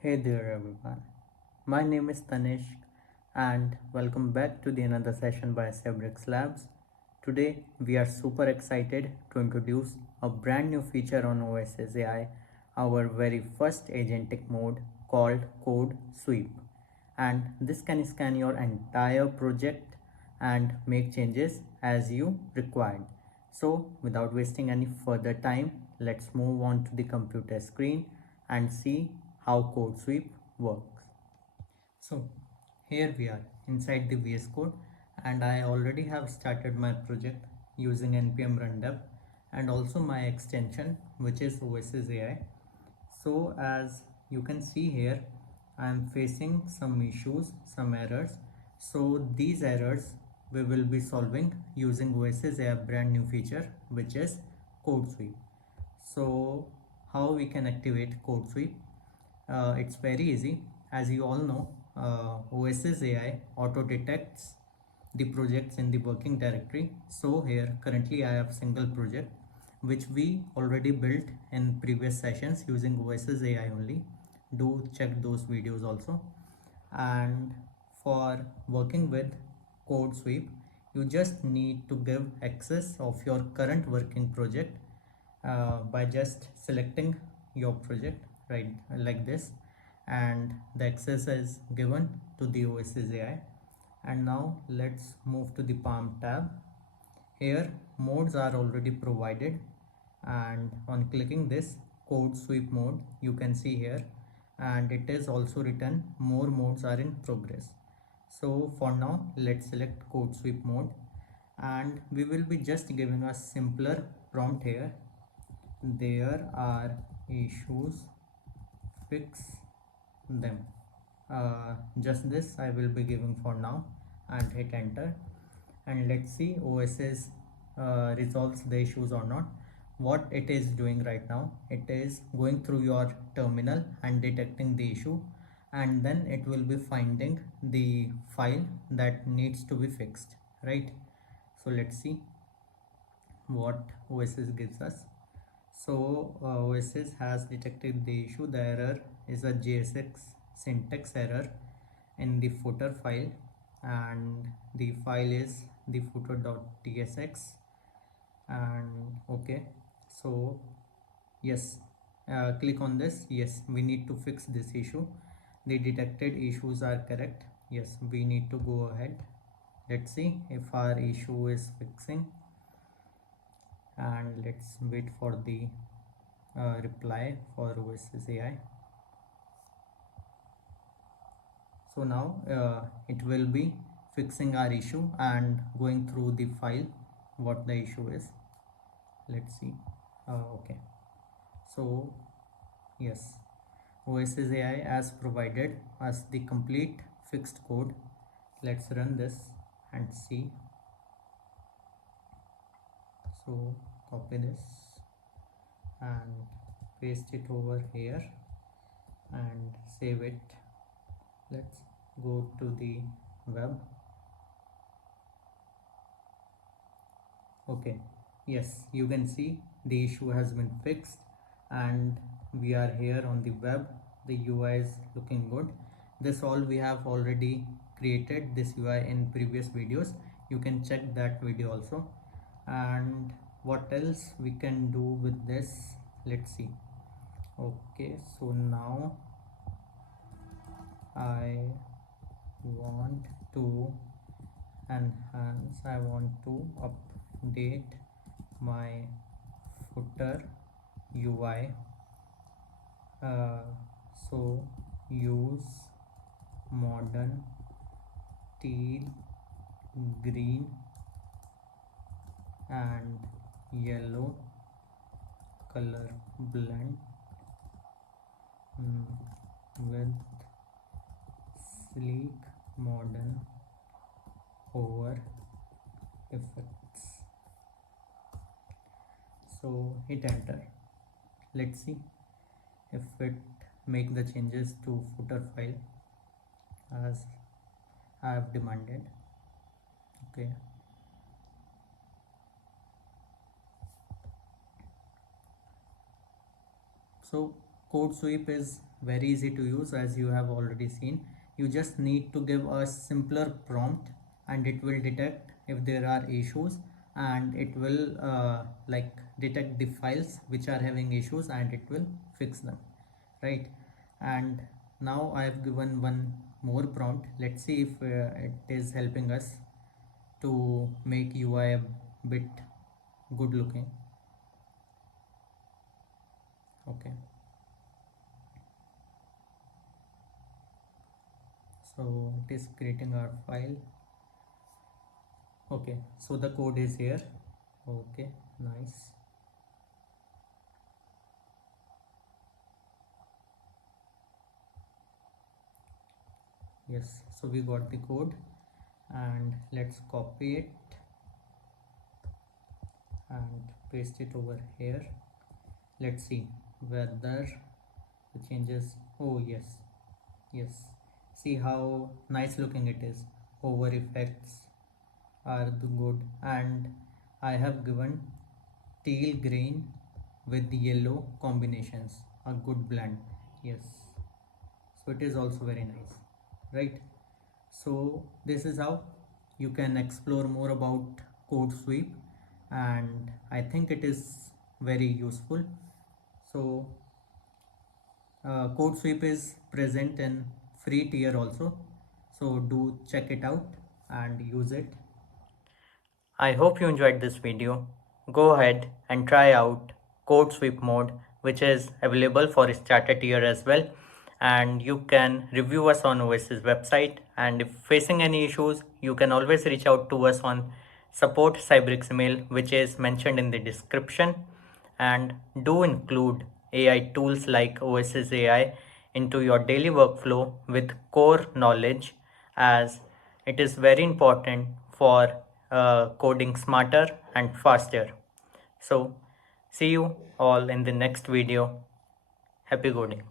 Hey there everyone. My name is Tanishq and welcome back to the another session by Cebrix Labs. Today we are super excited to introduce a brand new feature on Oasis AI, our very first agentic mode called CodeSweep. And this can scan your entire project and make changes as you required. So without wasting any further time, let's move on to the computer screen and see how CodeSweep works. So here we are inside the VS Code and I already have started my project using npm rundev and also my extension which is Oasis AI. So as you can see here, I am facing some issues, some errors. So these errors we will be solving using Oasis AI brand new feature which is CodeSweep. So how we can activate CodeSweep? It's very easy. As you all know, Oasis AI auto detects the projects in the working directory. So here currently I have single project which we already built in previous sessions using Oasis AI only. Do check those videos also. And for working with CodeSweep, you just need to give access of your current working project by just selecting your project right like this, and the access is given to the Oasis AI. And now let's move to the Palm tab. Here modes are already provided, and on clicking this code sweep mode you can see here, and it is also written more modes are in progress. So for now let's select code sweep mode, and we will be just giving a simpler prompt here. There are issues, fix them. Just this I will be giving for now and hit enter, and let's see OSS resolves the issues or not. What it is doing right now, it is going through your terminal and detecting the issue, and then it will be finding the file that needs to be fixed, right? So let's see what OSS gives us. So OSS has detected the issue. The error is a JSX syntax error in the footer file, and the file is the footer.tsx. And okay, so yes, click on this. Yes, we need to fix this issue. The detected issues are correct. Yes, we need to go ahead. Let's see if our issue is fixing, and let's wait for the reply for Oasis AI. So now it will be fixing our issue and going through the file what the issue is. Let's see. Okay, so yes, Oasis AI has provided us the complete fixed code. Let's run this and see. So copy this and paste it over here and save it. Let's go to the web. Okay, yes, you can see the issue has been fixed and we are here on the web. The UI is looking good. This all we have already created this UI in previous videos. You can check that video also. And what else we can do with this? Let's see. Okay, so now I want to enhance, I want to update my footer UI. So use modern teal, green and yellow color blend with sleek modern hover effects. So hit enter. Let's see if it make the changes to footer file as I have demanded. Okay, so code sweep is very easy to use, as you have already seen. You just need to give a simpler prompt and it will detect if there are issues, and it will like detect the files which are having issues and it will fix them, right? And now I have given one more prompt. Let's see if it is helping us to make UI a bit good looking. Okay, so it is creating our file. Okay, so the code is here. Okay, nice. Yes, so we got the code, and let's copy it and paste it over here. Let's see whether the changes. Oh yes, yes, see how nice looking it is. Over effects are the good, and I have given teal green with yellow combinations, a good blend. Yes, so it is also very nice, right? So this is how you can explore more about CodeSweep, and I think it is very useful. So CodeSweep is present in free tier also, so do check it out and use it. I hope you enjoyed this video. Go ahead and try out Code Sweep mode, which is available for starter tier as well. And you can review us on Oasis website. And if facing any issues, you can always reach out to us on support Cybrix email, which is mentioned in the description. And do include AI tools like Oasis AI into your daily workflow with core knowledge, as it is very important for coding smarter and faster. So, see you all in the next video. Happy coding.